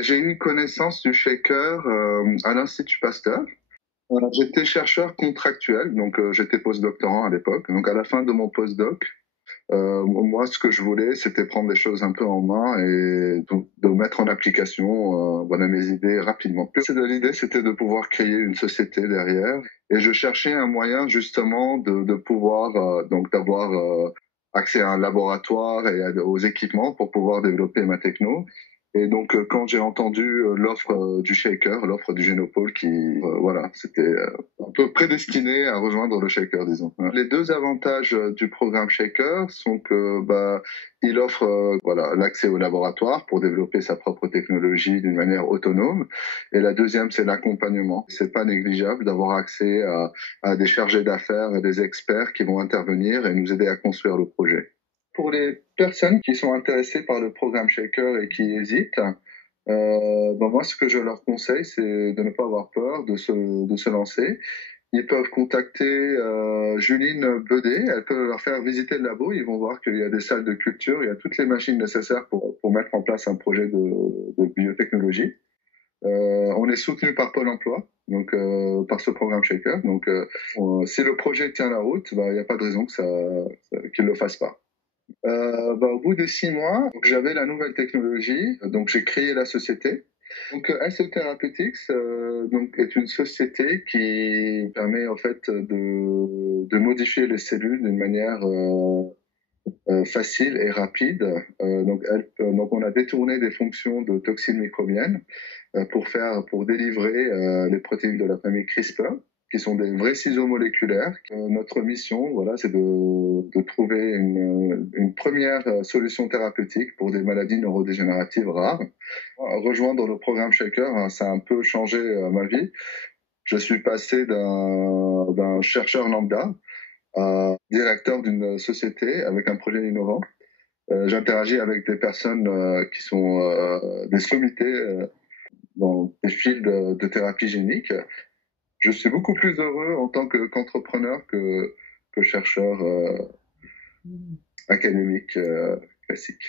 J'ai eu connaissance du shaker à l'Institut Pasteur. J'étais chercheur contractuel, donc j'étais postdoctorant à l'époque. Donc à la fin de mon postdoc, moi, ce que je voulais, c'était prendre les choses un peu en main et de mettre en application voilà, mes idées rapidement. L'idée, c'était de pouvoir créer une société derrière. Et je cherchais un moyen justement de pouvoir, donc d'avoir accès à un laboratoire et aux équipements pour pouvoir développer ma techno. Et donc, quand j'ai entendu l'offre du Shaker, l'offre du Génopole, voilà, c'était un peu prédestiné à rejoindre le Shaker, disons. Les deux avantages du programme Shaker sont que, il offre, voilà, l'accès au laboratoire pour développer sa propre technologie d'une manière autonome. Et la deuxième, c'est l'accompagnement. C'est pas négligeable d'avoir accès à des chargés d'affaires, à des experts qui vont intervenir et nous aider à construire le projet. Pour les personnes qui sont intéressées par le programme Shaker et qui hésitent, moi, ce que je leur conseille, c'est de ne pas avoir peur de se lancer. Ils peuvent contacter Juline Bedet, elle peut leur faire visiter le labo, ils vont voir qu'il y a des salles de culture, il y a toutes les machines nécessaires pour mettre en place un projet de biotechnologie. On est soutenu par Pôle emploi, donc par ce programme Shaker. Donc, si le projet tient la route, il n'y a pas de raison qu'il ne le fasse pas. Au bout de 6 mois, j'avais la nouvelle technologie, donc j'ai créé la société. Donc SE Therapeutics donc est une société qui permet en fait de modifier les cellules d'une manière facile et rapide. Donc on a détourné des fonctions de toxines microbiennes pour délivrer les protéines de la famille CRISPR, qui sont des vrais ciseaux moléculaires. Notre mission, voilà, c'est de trouver une première solution thérapeutique pour des maladies neurodégénératives rares. Rejoindre le programme Shaker, ça a un peu changé ma vie. Je suis passé d'un chercheur lambda à directeur d'une société avec un projet innovant. J'interagis avec des personnes qui sont des sommités dans des fields de thérapie génique. Je suis beaucoup plus heureux en tant qu'entrepreneur que chercheur académique classique.